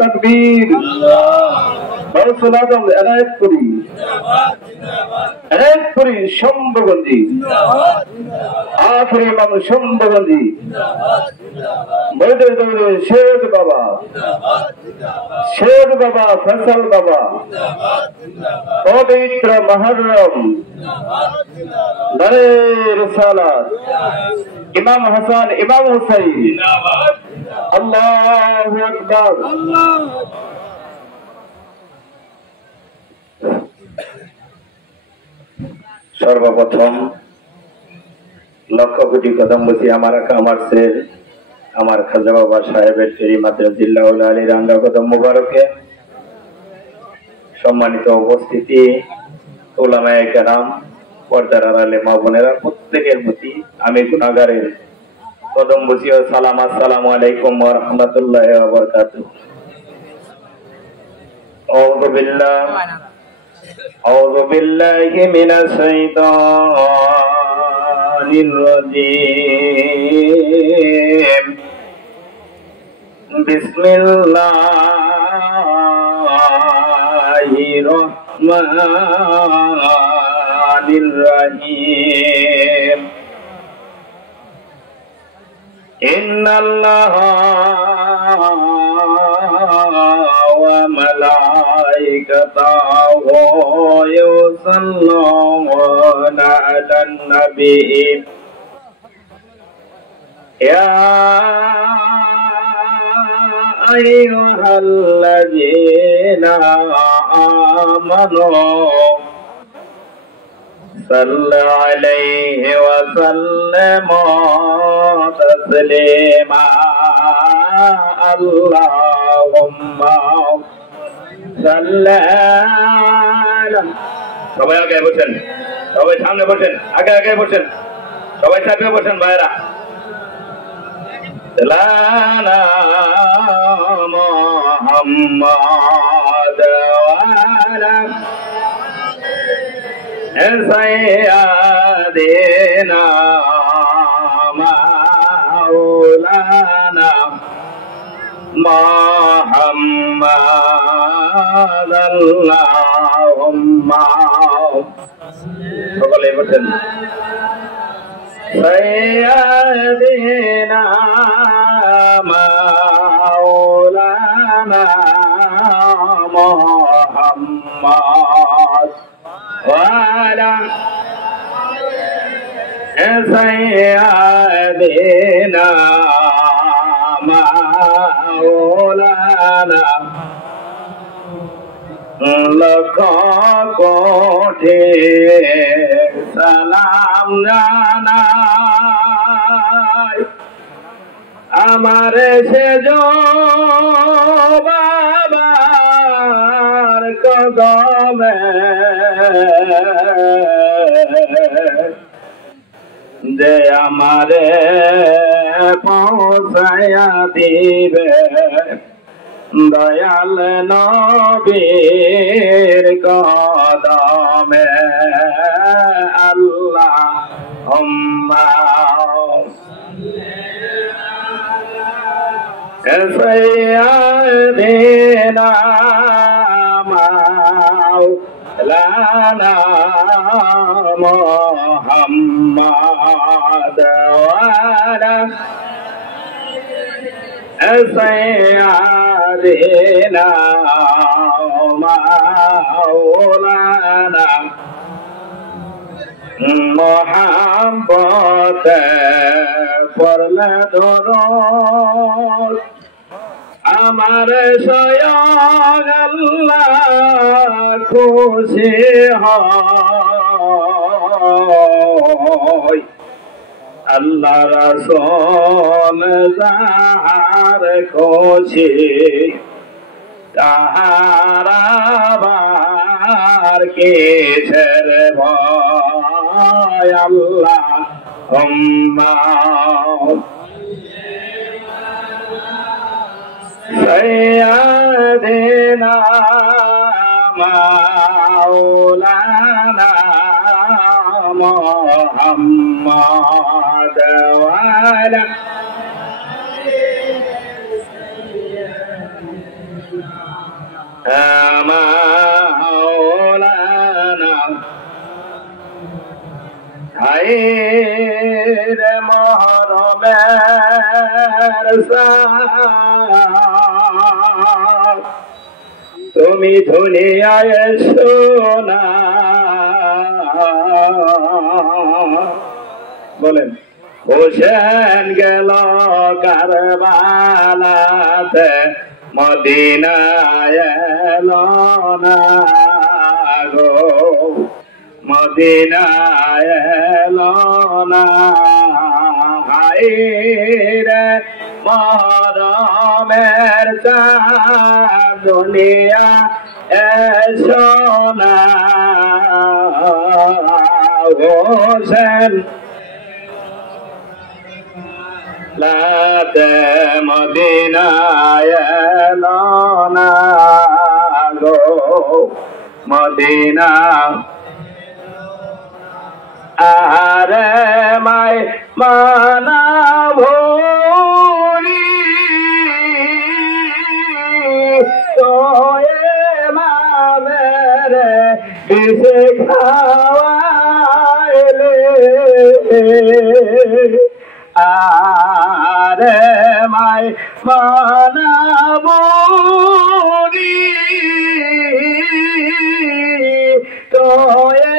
তাকবীর গৌসুল আজম এনায়েতপুরী এনায়েতপুরী শম্ভুগঞ্জি আখেরি ইমাম শম্ভুগঞ্জি মহিদের দৌড়ে শেখ বাবা ফয়সাল বাবা পবিত্র মুহররম দারে রিসালাত ইমাম হাসান ইমাম হুসাইন আল্লাহু আকবার সর্বপ্রথম লক্ষ কোটি কদম বসি আমার আকা আমার শের আমার খাজা বাবা সাহেবের ফেরি মাদ্রাজিল্লাহুল আলী রাঙ্গা কদম মুবারকে সম্মানিত উপস্থিতি উলামায়ে কেরাম পর্দার আড়ালে মা বোনেরা প্রত্যেকের প্রতি আমি গুনাহগারের কদম বসি ও সালাম আসসালামু আলাইকুম ওয়া রাহমাতুল্লাহি ওয়া বারাকাতুহু আউযু বিল্লাহি মিনাশ শাইতানির রাজীম বিসমিল্লাহির রহমানির রহিম ইন্নাল্লাহা ওয়া মালাইকাতাহু ইউসাল্লুনা আলান নবী ইয়া আইয়ুহাল্লাযীনা আমানু সাল্লু আলাইহি ওয়া সাল্লিমু তাসলিমা আল্লাহুম্মা সাল্লি আলা সবাই আগে বসেন সবাই সামনে বসেন আগে বসেন সবাই সামনে বসেন ভাইরা সালানা মুহাম্মাদ ওয়া আলা সাইয়্যিদিনা মাওলানা মুহাম্মাদ আল্লাহুম্মা সকলে বলেন সাইয়্যিদিনা মাওলানা মুহাম্মাদ ওয়া আলা সাইয়্যিদিনা মাওলানা লক্ষ কোটি সালাম জানাই আমার সেজ বাবার কদমে যে আমারে পৌঁছায়া দিবে দয়াল নবীর কদমে আল্লাহুম্মা সাইয়্যিদিনা মাওলানা মুহাম্মাদ ওয়া আলা সাইয়্যিদিনা মাওলানা মোহাম্মত পড়লে দরদ আমার স্বয়ং আল্লাহ খুশি হয় আল্লাহ রাসূল যাহার খুশি তাহারা বার কিসের ভয় আল্লাহুম্মা সাইয়্যিদিনা মাওলানা মুহাম্মাদ ওয়া আলা মাওলানা হায়রে মহরমের চাঁদ তুমি দুনিয়ায় সোনা বলেন হোসেন গেল কারবালাতে মদিনায় এলো না গো মদিনায় এলো না হায়রে মহরমের চাঁদ দুনিয়া এসো না হোসেন লাতে মদিনায় এলো না গো মদিনা আরে মাই মানাভরি তোয়ে মামেরে কিসে খাওয়াইলে আরে মাই মানাভরি তোয়ে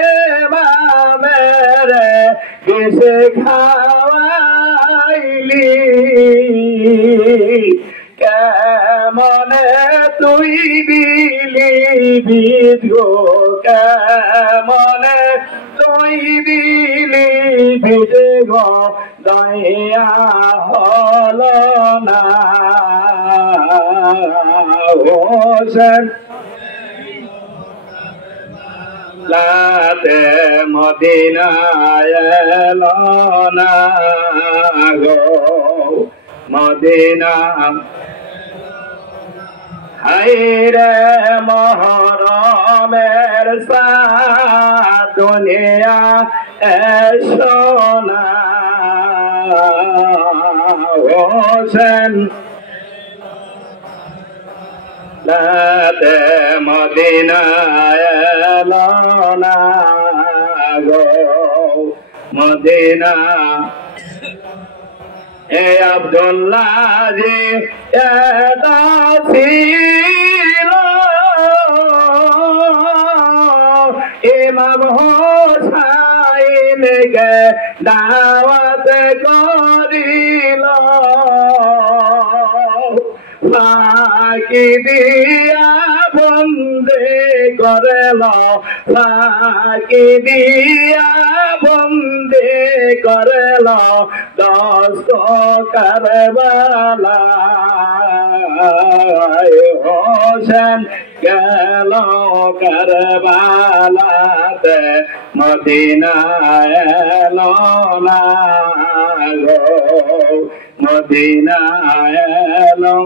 মামেরে কিসে খাওয়াইলি কেমনে তুই দিলি বীজ গো কেমনে তুই দিলি বীজ গো দয়া হলো না হোসেন লাতে মদিনায় এলো না গো মদিনা হায়রে মহরমের চাঁদ দুনিয়া এসো না হোসেন লাতে মদিনায় এলো না গো মদিনা এ আব্দুল্লাহ জি এটা ছিল ইমাম হোসাইন কে দাওয়াত করিল ফাঁকি দিয়া বন্দে করল ফাঁকি দিয়া বন্দে করল দস্ত কারবালা হোসেন গেল কারবালাতে মদিনায় এলো না গো মদিনায় এলো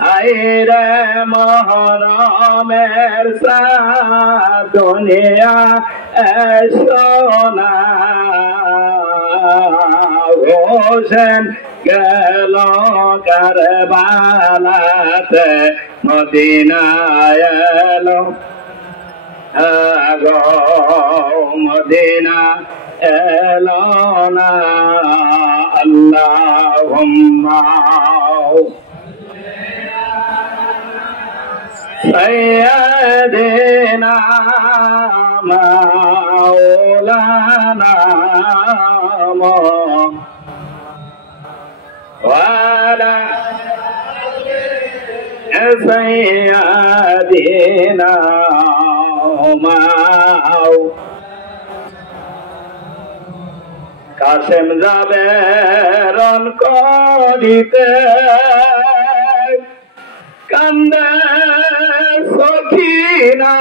হায়রে মহরমের চাঁদ দুনিয়া এসো না হোসেন গেল কারবালাতে মদিনায় এলো গো মদিনা এলো না আল্লাহুম্মা سيدنا مولانا وعلى سيدنا কাশেম জাবেরন করিতে কান্দে সখিনা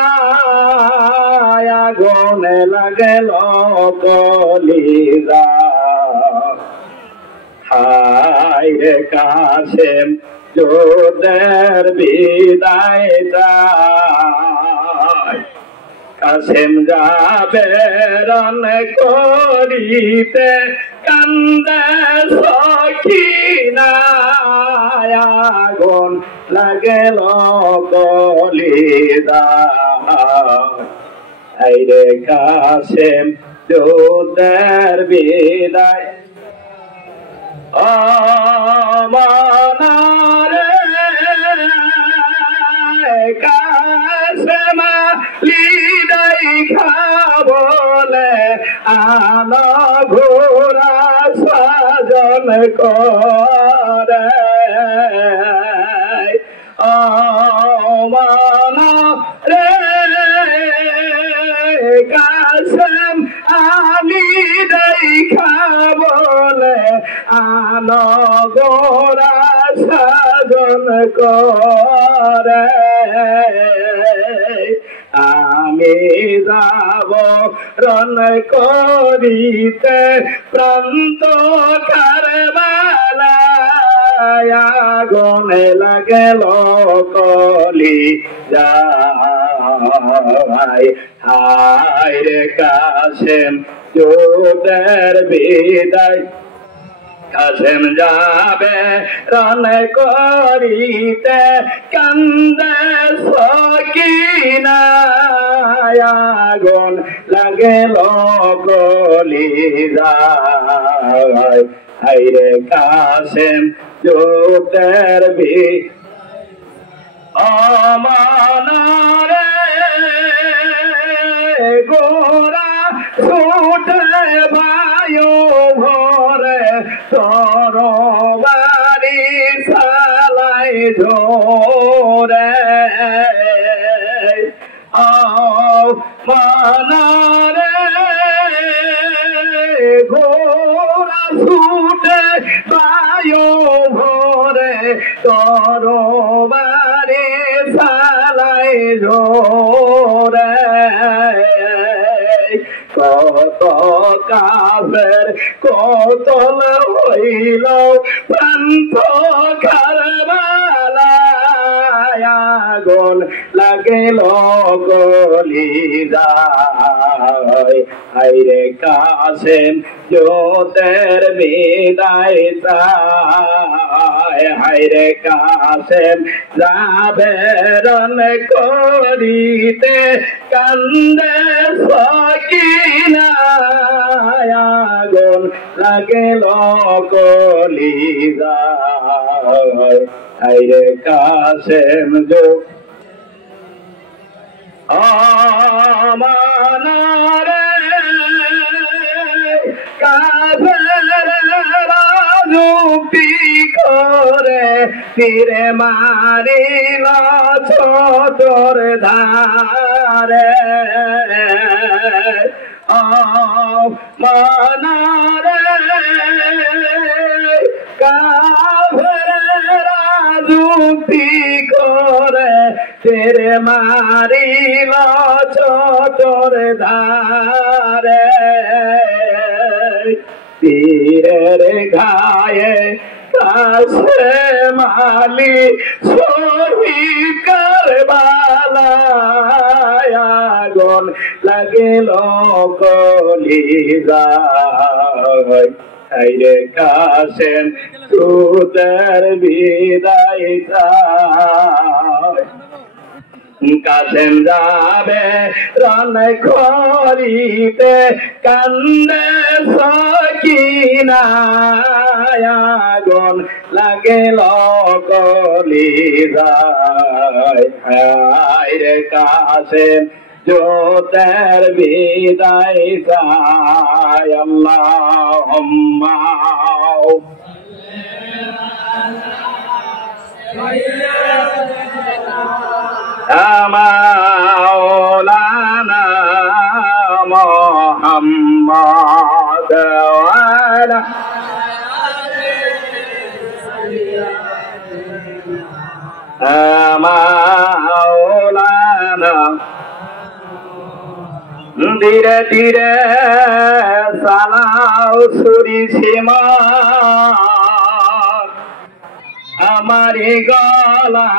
আগুনে লাগেল কলিজা হায় রে কাশেম যোদের বিদায় যায় কাশেম জাবেরন করিতে কান্দে সখিনা আগুন লাগেল কলিজায় আইরে কাশেম যুদ্ধের বিদায় আমানারে কাশেম লিদাই খাবলে আনা ঘোরা সাজন করে আমানারে কাশেম আমি দেখা বলে আলো গোরা সাজন করে আমি যাব রণ করিতে প্রান্ত কারবালায় আগুনে লাগেল কলি যায় হায় রে কাশেম যুদ্ধের বিদায় কাশেম যাবে রণ করিতে কান্দে সখিনা আগুন লাগেল কলিজায় হায়রে কাশেম যুদ্ধের বিদায় আমানারে গোরা ছুটে ভাইও ভরে তরবারি সালাই ঝোরে আমানারে গোরা ছুটে ভাইও ভরে তরবারি সালাই ঝোরে কত কাফের কতল হইল প্রান্ত কারবালায় আগুন লাগেল কলিজায় হায়রে কাশেম যুদ্ধের বিদায় চায় হায়রে কাশেম যাবে রণ করিতে কান্দে সখিনা আগুন লাগেল কলিজায় হায়রে কাশেম আমানারে কাফেররা যুক্তি করে ফিরে মারিল ছোটর ধারে আমানারে কাফেররা যুক্তি করে ফিরে মারিল ছোটর ধারে তীরের ঘায়ে কাশেম আলী শহীদ কারবালায় আগুন লাগেল কলিজায় হায়রে কাশেম যুদ্ধের বিদায় চায় কাশেম যাবে রণ করিতে কান্দে সখিনা আগুন লাগেল কলিজায় হায়রে কাশেম যুদ্ধের বিদায় চায় আল্লাহুম্মা মাওলানা মুহাম্মদ ওয়া আলা মাওলানা ধীরে ধীরে সালাও সুরি সীমা আমার গলা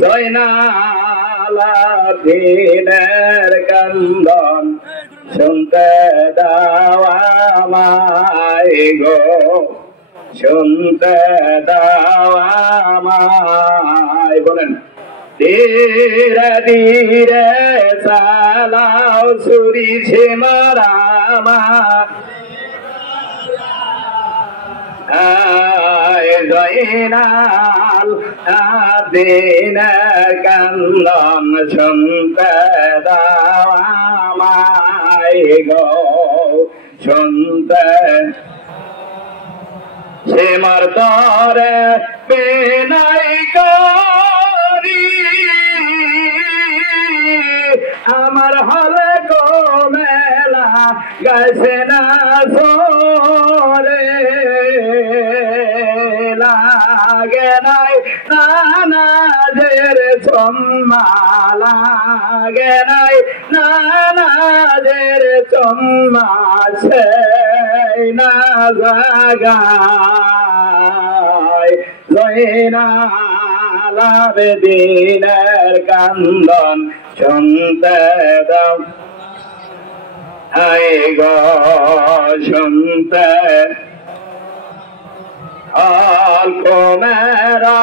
জয়নাল দিনের কান্দন শুনতে দাও আমায় গো, শুনতে দাও আমায়। বলেন ধীরে ধীরে চালাও ছুরি সীমারামা, জয়নাল দিনের কান্দন শুনতে দাও আমায় গো, শুনতে সীমার তরে বিনয় করি আমার হলে গো মেলা গেছে না সরে, লাগে নাই নানাজের চম্মা, লাগে নাই নানাজের চম্মা, সেই না জাগায় জয়নাল দিনের কান্দন শুনতে দাও আই গো, শুনতে অল্প মেরা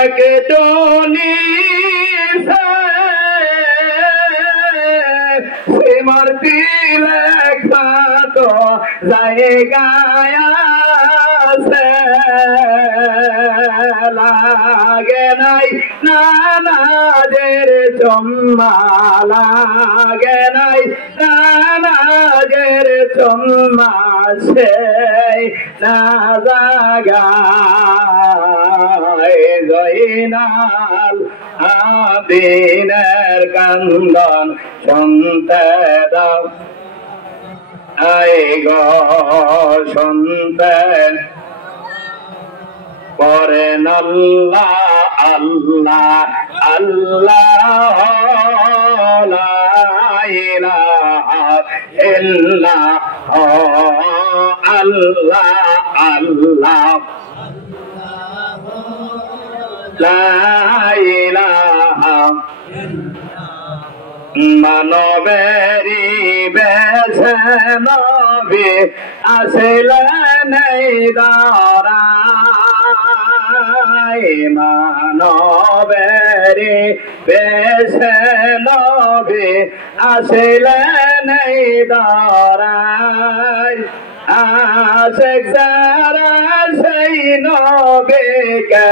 এক টনি সীমার তিলে খাত জায়গায় আছে, লাগে নাই নানাজের চম্মা, লাগে নাই নানাজের চম্মা, সেই না জাগায় জয়নাল দিনের কান্দন শুনতে দাও আই গো, শুনতে করেন আল্লাহ আল্লাহ আল্লাহ লা ইলাহা ইল্লাল্লাহ আল্লাহ আল্লাহ লা ইলাহা মানবেরি বেছে নবী আসলেন দারায়, মানবেরি বেছে নবী আসলেন দারায়, আশেক যারা সেই নবীকে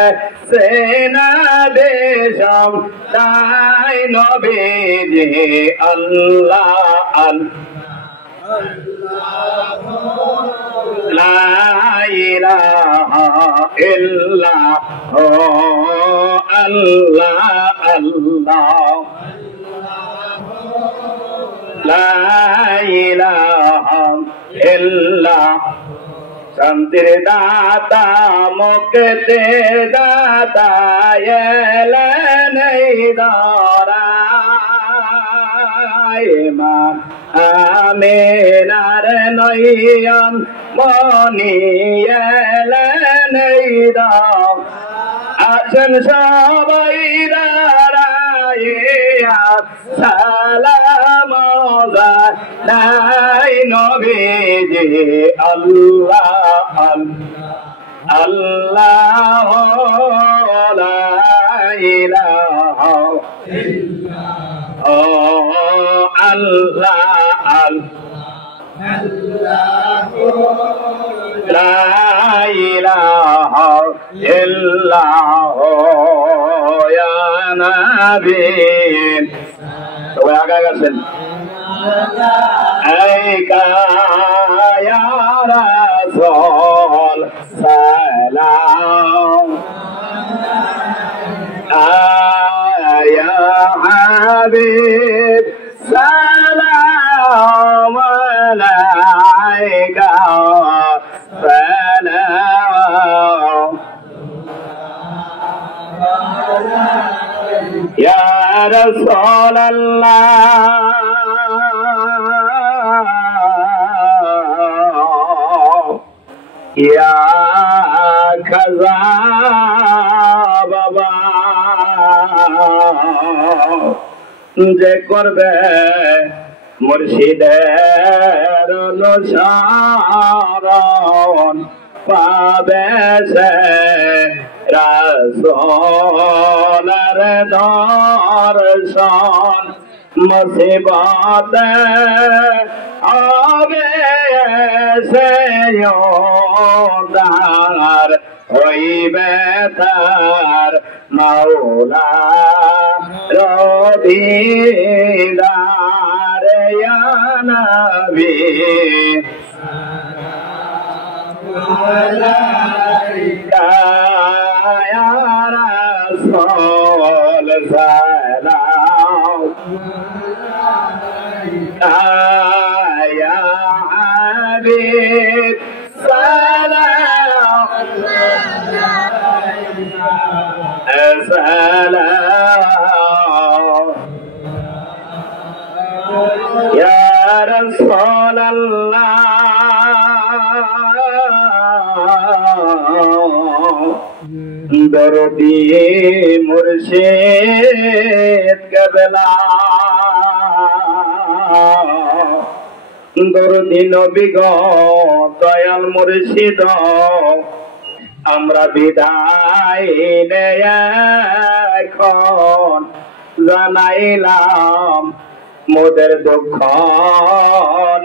সেনা দেশম তাই নবীজি আল্লাহ আল্লাহ লা ইলাহা ইল্লাল্লাহ আল্লাহ আল্লাহ লা ইলাহা ইল্লাল্লাহ শান্তির দাতা মুক্তির দাতা এলেন দারায়, মা আমিনার নয়ন মনি এলেন দাও, আসেন সবাই দাঁড়াইয়া সালাম জানাই নবীজি আল্লাহ আল্লাহ লা ইলাহা আল্লাহ আল্লাহ লা ইলাহা ইল্লাল্লাহ ইয়া নবী। সবাই আগে গেছেন এই ইয়া রাসূল সালাম ইয়া হাবিব সালাম আলাইকা সালাম ইয়া রাসূলুল্লাহ ইয়া খাজা বাবা যে করবে মুর্শিদের অনুসরণ পাবে সে রাসূলের দর্শন। মুসিবতে আগে সে উদ্ধার হইবে তার মাওলা রদিদার ইয়া নবী আলাইকা ইয়া রাসূল সালাম ইয়া হাবিব সালাম সালাম ইয়া রাসূলুল্লাহ দরদি মুর্শিদ কেবলা দরদি নবী গো দয়াল মুর্শিদ আমরা বিদায় নেই এখন জানাইলাম মোদের দুঃখ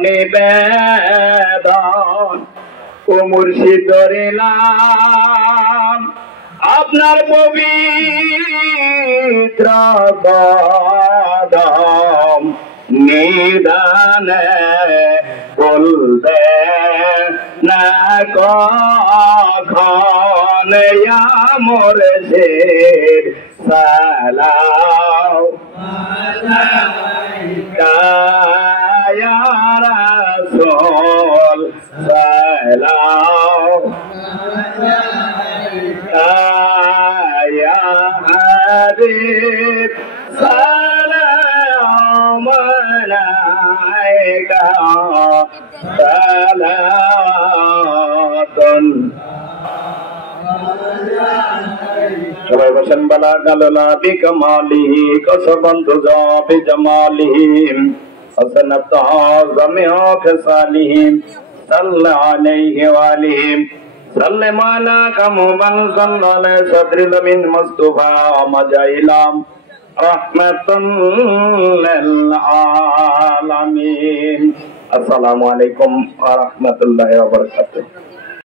নিবেদন ও মুর্শিদ ধরিলাম আপনার পবিত্র কদম নিদানে বলবে না কখন ইয়া মুর্শিদ সালাম আলাইকা ইয়া রাসূল সালাম ইয়া হাবিব সালাম আলাইকা সালাতুন। সবাই বসেন। বালা গাললা বিকমালিহি কসবন্ধু জাবি জামালিহি হাসানাত জামিআ ফিসালিহি সাল্লাল্লাহু আলাইহি ওয়া আলিহি সাল্লাম আলা কামুবান সাল্লাল্লাহু সাদরিল মিন মুস্তাফা মাজাইলাম রাহমাতান লিল আলামিন। আসসালামু আলাইকুম ওয়া রাহমাতুল্লাহি ওয়া বারাকাতুহু।